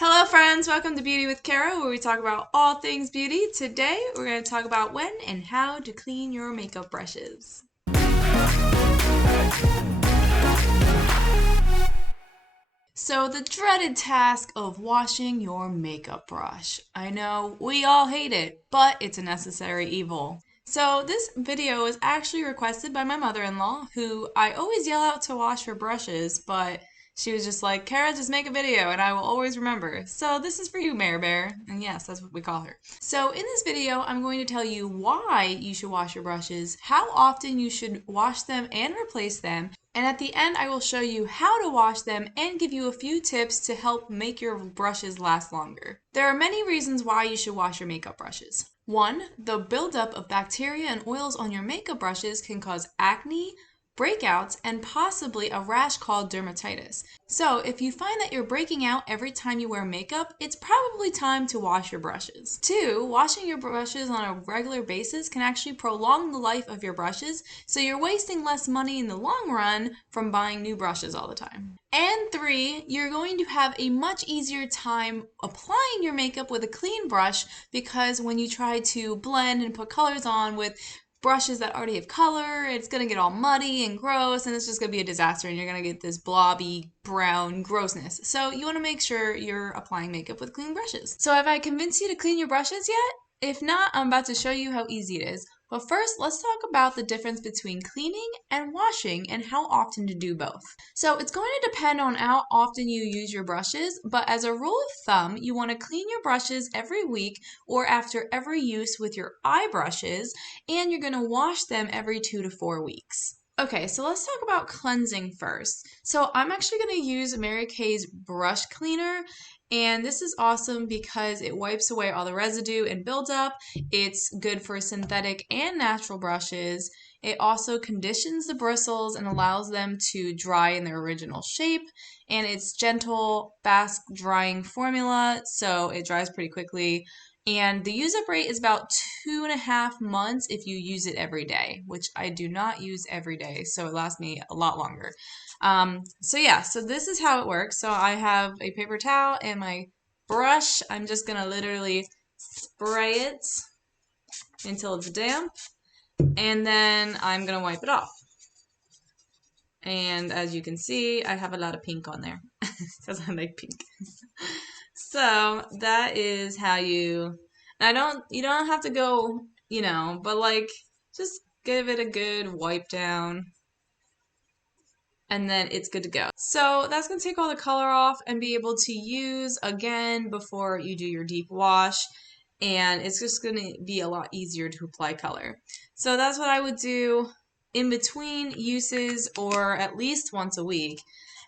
Hello friends, welcome to Beauty with Karah, where we talk about all things beauty. Today we're going to talk about when and how to clean your makeup brushes. So the dreaded task of washing your makeup brush. I know we all hate it, but it's a necessary evil. So this video was actually requested by my mother-in-law, who I always yell out to wash her brushes, but she was just like, Karah, just make a video and I will always remember. So this is for you, Mare Bear. And yes, that's what we call her. So in this video, I'm going to tell you why you should wash your brushes, how often you should wash them and replace them, and at the end, I will show you how to wash them and give you a few tips to help make your brushes last longer. There are many reasons why you should wash your makeup brushes. 1. The buildup of bacteria and oils on your makeup brushes can cause acne, breakouts, and possibly a rash called dermatitis. So if you find that you're breaking out every time you wear makeup, it's probably time to wash your brushes. 2. Washing your brushes on a regular basis can actually prolong the life of your brushes, so you're wasting less money in the long run from buying new brushes all the time. And 3, you're going to have a much easier time applying your makeup with a clean brush, because when you try to blend and put colors on with brushes that already have color, it's going to get all muddy and gross, and it's just going to be a disaster, and you're going to get this blobby brown grossness. So you want to make sure you're applying makeup with clean brushes. So have I convinced you to clean your brushes yet? If not, I'm about to show you how easy it is. But first, let's talk about the difference between cleaning and washing and how often to do both. So it's going to depend on how often you use your brushes, but as a rule of thumb, you want to clean your brushes every week or after every use with your eye brushes, and you're going to wash them every 2 to 4 weeks. Okay, so let's talk about cleansing first. So I'm actually going to use Mary Kay's brush cleaner, and this is awesome because it wipes away all the residue and buildup. It's good for synthetic and natural brushes. It also conditions the bristles and allows them to dry in their original shape. And it's gentle, fast drying formula, so it dries pretty quickly. And the use up rate is about 2.5 months if you use it every day, which I do not use every day, so it lasts me a lot longer. So this is how it works. So I have a paper towel and my brush. I'm just gonna literally spray it until it's damp, and then I'm gonna wipe it off. And as you can see, I have a lot of pink on there because I like pink. So that is how you don't have to go, but like just give it a good wipe down, and then it's good to go. So that's going to take all the color off and be able to use again before you do your deep wash, and it's just going to be a lot easier to apply color. So that's what I would do in between uses, or at least once a week.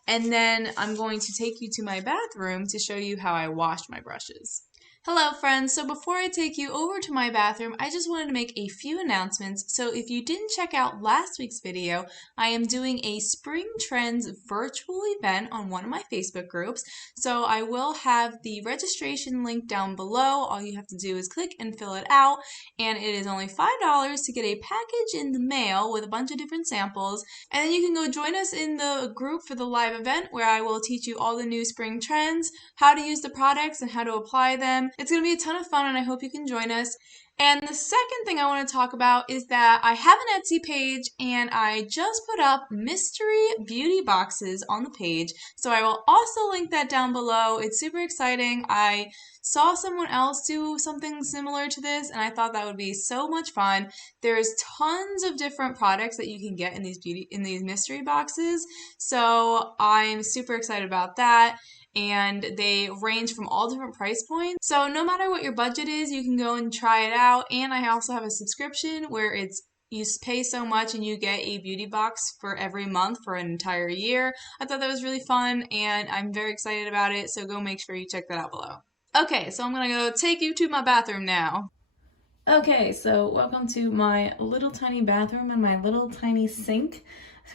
And then I'm going to take you to my bathroom to show you how I wash my brushes. Hello friends, so before I take you over to my bathroom, I just wanted to make a few announcements. So if you didn't check out last week's video, I am doing a Spring Trends virtual event on one of my Facebook groups. So I will have the registration link down below. All you have to do is click and fill it out, and it is only $5 to get a package in the mail with a bunch of different samples. And then you can go join us in the group for the live event, where I will teach you all the new spring trends, how to use the products, and how to apply them. It's going to be a ton of fun, and I hope you can join us. And the second thing I want to talk about is that I have an Etsy page, and I just put up mystery beauty boxes on the page. So I will also link that down below. It's super exciting. I saw someone else do something similar to this, and I thought that would be so much fun. There's tons of different products that you can get in these mystery boxes. So I'm super excited about that. And they range from all different price points. So no matter what your budget is, you can go and try it out. And I also have a subscription where you pay so much and you get a beauty box for every month for an entire year. I thought that was really fun, and I'm very excited about it. So go make sure you check that out below. Okay, so I'm gonna go take you to my bathroom now. Okay, so welcome to my little tiny bathroom and my little tiny sink,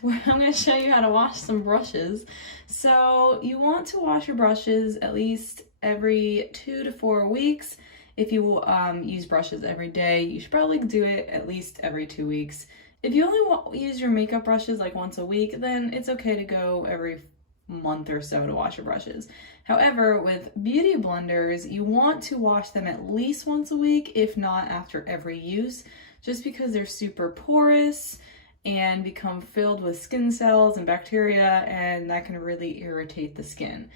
where I'm going to show you how to wash some brushes. So you want to wash your brushes at least every 2 to 4 weeks. If you use brushes every day, you should probably do it at least every 2 weeks. If you only use your makeup brushes like once a week, then it's okay to go every month or so to wash your brushes. However, with beauty blenders, you want to wash them at least once a week, if not after every use, just because they're super porous and become filled with skin cells and bacteria, and that can really irritate the skin.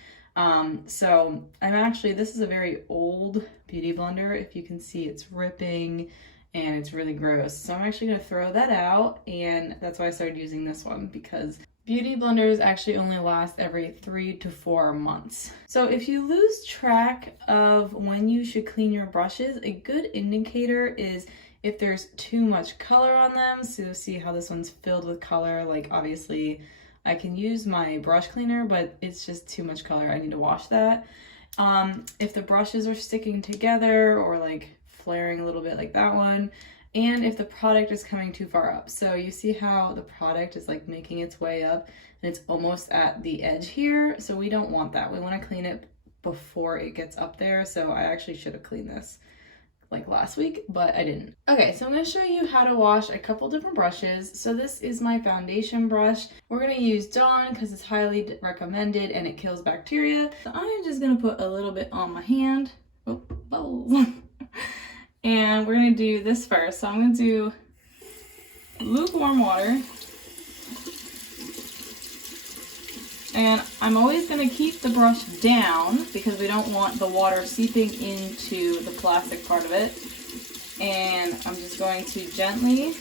So this is a very old beauty blender. If you can see, it's ripping and it's really gross. So I'm actually gonna throw that out, and that's why I started using this one, because beauty blenders actually only last every 3 to 4 months. So if you lose track of when you should clean your brushes, a good indicator is if there's too much color on them. So see how this one's filled with color. Like, obviously I can use my brush cleaner, but it's just too much color. I need to wash that. If the brushes are sticking together or like flaring a little bit like that one, and if the product is coming too far up. So you see how the product is like making its way up and it's almost at the edge here. So we don't want that. We want to clean it before it gets up there. So I actually should have cleaned this like last week, but I didn't. Okay, so I'm going to show you how to wash a couple different brushes. So this is my foundation brush. We're going to use Dawn because it's highly recommended and it kills bacteria. So I'm just going to put a little bit on my hand. Oh, bubbles. And we're going to do this first. So I'm going to do lukewarm water. And I'm always going to keep the brush down because we don't want the water seeping into the plastic part of it. And I'm just going to gently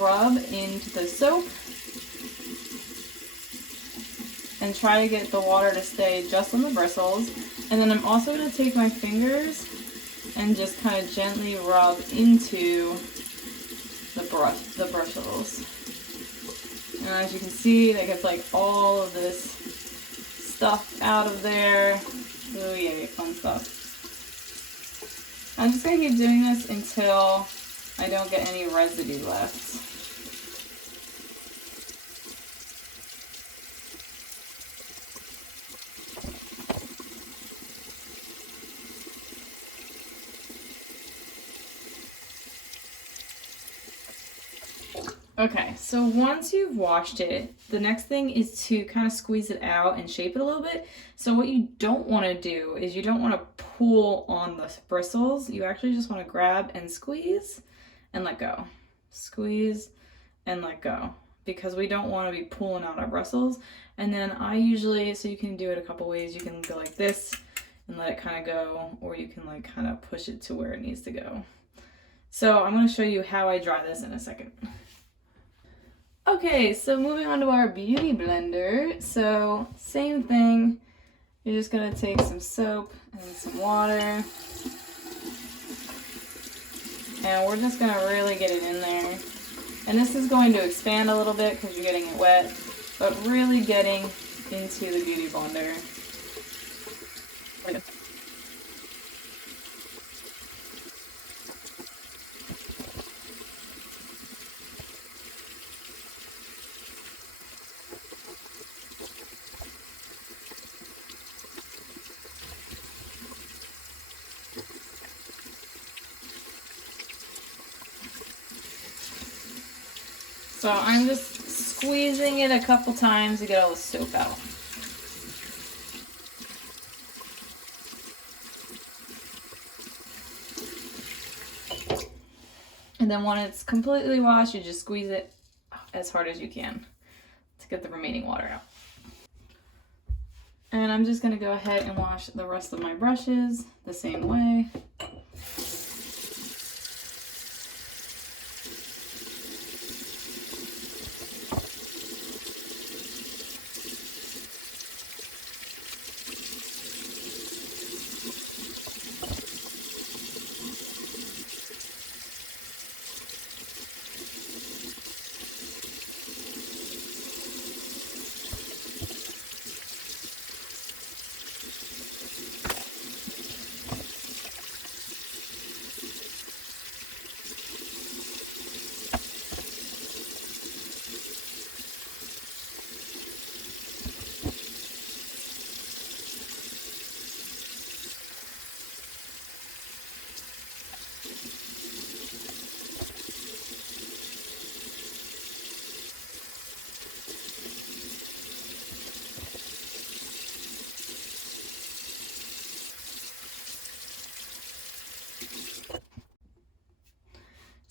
rub into the soap and try to get the water to stay just on the bristles. And then I'm also going to take my fingers and just kind of gently rub into the bristles. And as you can see, that gets like all of this stuff out of there. Oh yay, fun stuff. I'm just going to keep doing this until I don't get any residue left. Okay, so once you've washed it, the next thing is to kind of squeeze it out and shape it a little bit. So what you don't want to do is you don't want to pull on the bristles. You actually just want to grab and squeeze and let go. Squeeze and let go, because we don't want to be pulling out our bristles. And then I usually, so you can do it a couple ways. You can go like this and let it kind of go, or you can like kind of push it to where it needs to go. So I'm going to show you how I dry this in a second. Okay, so moving on to our beauty blender. So same thing, you're just gonna take some soap and some water, and we're just gonna really get it in there. And this is going to expand a little bit because you're getting it wet, but really getting into the beauty blender. So I'm just squeezing it a couple times to get all the soap out. And then when it's completely washed, you just squeeze it as hard as you can to get the remaining water out. And I'm just going to go ahead and wash the rest of my brushes the same way.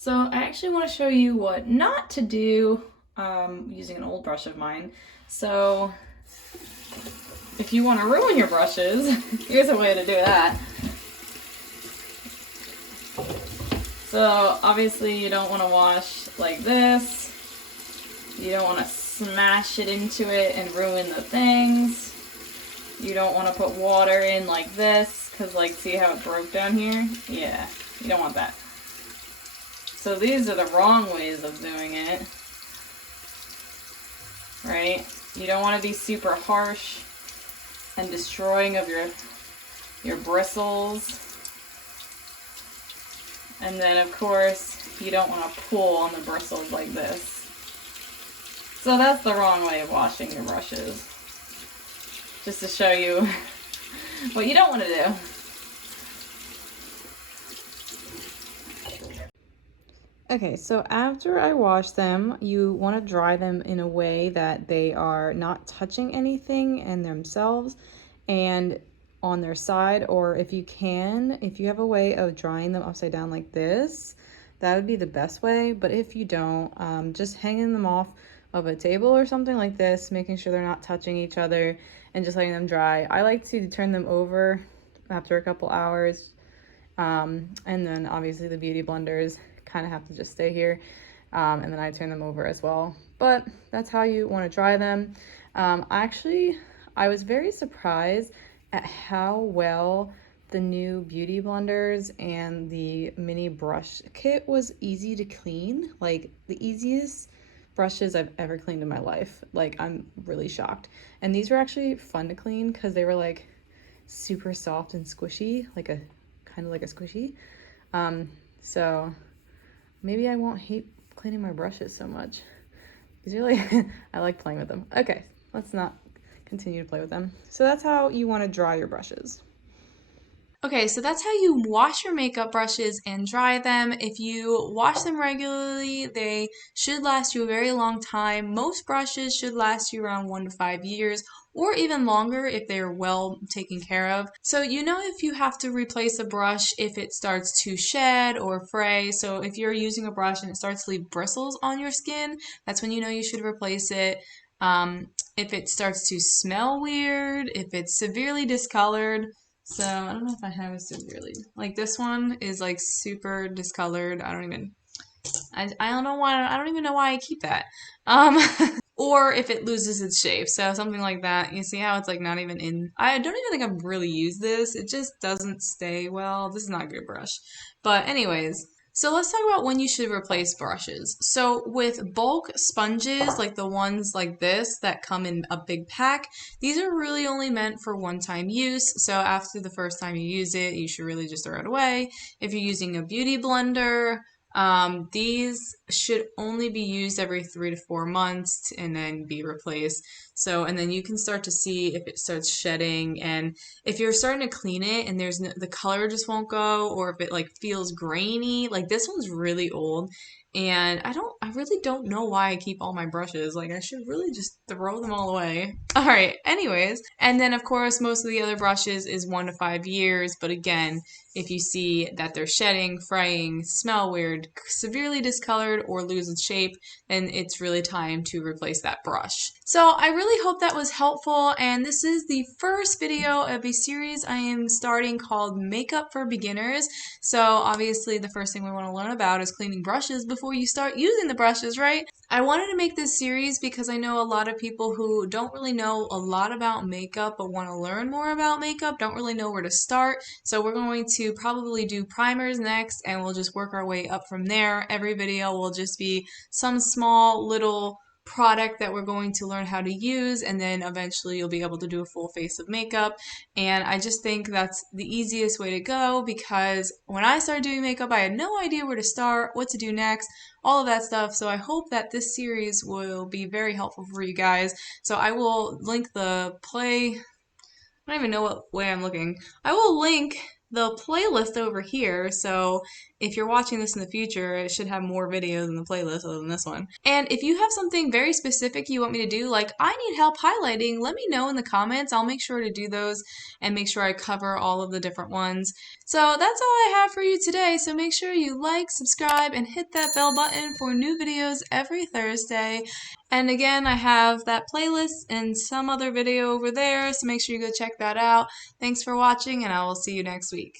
So I actually want to show you what not to do using an old brush of mine. So if you want to ruin your brushes, here's a way to do that. So obviously you don't want to wash like this. You don't want to smash it into it and ruin the things. You don't want to put water in like this, because like see how it broke down here? Yeah, you don't want that. So these are the wrong ways of doing it, right? You don't want to be super harsh and destroying of your bristles. And then of course, you don't want to pull on the bristles like this. So that's the wrong way of washing your brushes. Just to show you what you don't want to do. Okay, so after I wash them, you want to dry them in a way that they are not touching anything in themselves and on their side, or if you have a way of drying them upside down like this, that would be the best way. But if you don't, just hanging them off of a table or something like this, making sure they're not touching each other and just letting them dry. I like to turn them over after a couple hours. And then obviously the beauty blenders kind of have to just stay here. And then I turn them over as well. But that's how you want to dry them. Actually, I was very surprised at how well the new beauty blenders and the mini brush kit was easy to clean. Like the easiest brushes I've ever cleaned in my life. Like I'm really shocked. And these were actually fun to clean because they were like super soft and squishy, like a kind of like a squishy. So maybe I won't hate cleaning my brushes so much. These are like, I like playing with them. Okay, let's not continue to play with them. So that's how you want to dry your brushes. Okay, so that's how you wash your makeup brushes and dry them. If you wash them regularly, they should last you a very long time. Most brushes should last you around 1 to 5 years, or even longer if they're well taken care of. So you know if you have to replace a brush if it starts to shed or fray. So if you're using a brush and it starts to leave bristles on your skin, that's when you know you should replace it. If it starts to smell weird, if it's severely discolored, so I don't know if I have a severely, like this one is like super discolored. I don't know why, I don't even know why I keep that. Or if it loses its shape. So something like that. You see how it's like not even in, I don't even think I've really used this. It just doesn't stay well. This is not a good brush. But anyways, so let's talk about when you should replace brushes. So with bulk sponges, like the ones like this that come in a big pack, these are really only meant for one-time use. So after the first time you use it, you should really just throw it away. If you're using a beauty blender, these should only be used every 3 to 4 months and then be replaced. So, and then you can start to see if it starts shedding, and if you're starting to clean it and there's no, the color just won't go, or if it like feels grainy, like this one's really old. And I really don't know why I keep all my brushes. Like I should really just throw them all away. All right, anyways. And then of course, most of the other brushes is 1 to 5 years. But again, if you see that they're shedding, fraying, smell weird, severely discolored, or lose its shape, then it's really time to replace that brush. So I really hope that was helpful, and this is the first video of a series I am starting called Makeup for Beginners. So obviously the first thing we want to learn about is cleaning brushes before you start using the brushes, right? I wanted to make this series because I know a lot of people who don't really know a lot about makeup but want to learn more about makeup, don't really know where to start. So we're going to probably do primers next, and we'll just work our way up from there. Every video will just be some small little product that we're going to learn how to use, and then eventually you'll be able to do a full face of makeup. And I just think that's the easiest way to go, because when I started doing makeup I had no idea where to start, what to do next, all of that stuff. So I hope that this series will be very helpful for you guys. So I will link the play, I don't even know what way I'm looking. I will link the playlist over here. So if you're watching this in the future, it should have more videos in the playlist other than this one. And if you have something very specific you want me to do, like I need help highlighting, let me know in the comments. I'll make sure to do those and make sure I cover all of the different ones. So that's all I have for you today. So make sure you like, subscribe, and hit that bell button for new videos every Thursday. And again, I have that playlist and some other video over there, so make sure you go check that out. Thanks for watching, and I will see you next week.